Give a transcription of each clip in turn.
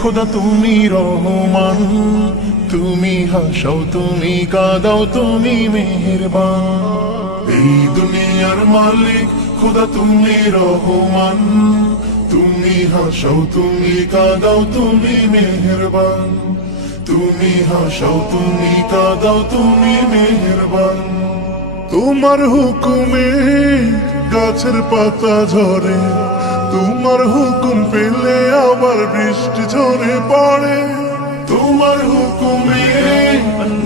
খোদা তুমি রহমান, তুমি হাসাও তুমি কাঁদাও তুমি মেহেরবান। এই দুনিয়ার মালিক খোদা তুমি রহমান, তুমি হাসাও তুমি কাঁদাও তুমি মেহেরবান। তুমি হাসাও তুমি কাঁদাও তুমি মেহেরবান। তোমার হুকুমে গাছের পাতা ঝরে, তোমার হুকুম পেলে আবার বৃষ্টি ঝরে পড়ে। তোমার হুকুমে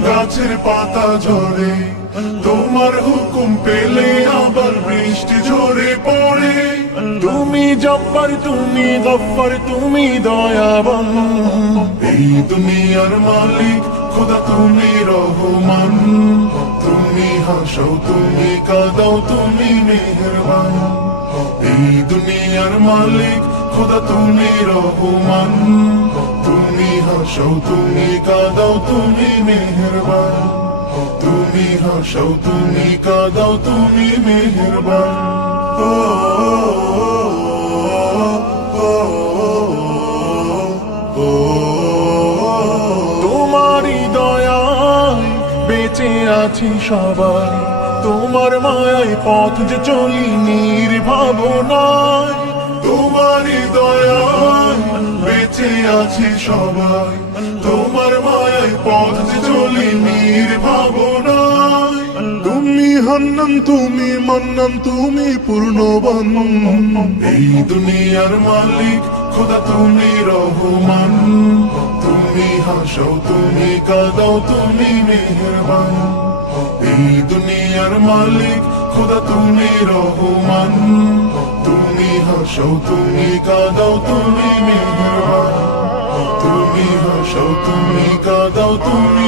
গাছের পাতা ঝরে, তোমার হুকুম পেলে আবার বৃষ্টি ঝরে পড়ে। তুমি জব্বার তুমি গফ্ফার তুমি দয়াবান। এই দুনিয়ার মালিক খোদা তুমি রহমান, তুমি হাসাও তুমি কাঁদাও তুমি মেহেরবান। এই দুনিয়ার মালিক খোদা তুমি রহমান, তুমি হাসাও তুমি কাঁদাও তুমি মেহেরবান। তুমি হাসাও তুমি কাঁদাও তুমি মেহেরবান। ও তোমারই দয়ায় বেঁচে আছি সবাই, তোমার মায়ায় পথ যে চলি নির্ভাবনায়। তোমারই দয়ায় বেঁচে আছি সবাই, তোমার মায়ায় পথ যে চলি নির্ভাবনায়। তুমি হান্নান তুমি মান্নান তুমি পূর্ণবান। এই দুনিয়ার মালিক খোদা তুমি রহমান, তুমি হাসাও তুমি কাঁদাও তুমি মেহেরবান। এই দুনিয়ার মালিক খোদা তুমি রহমান, তুমি হাসাও তুমি কাঁদাও তুমি মেহেরবান। তুমি হাসাও তুমি কাঁদাও তুমি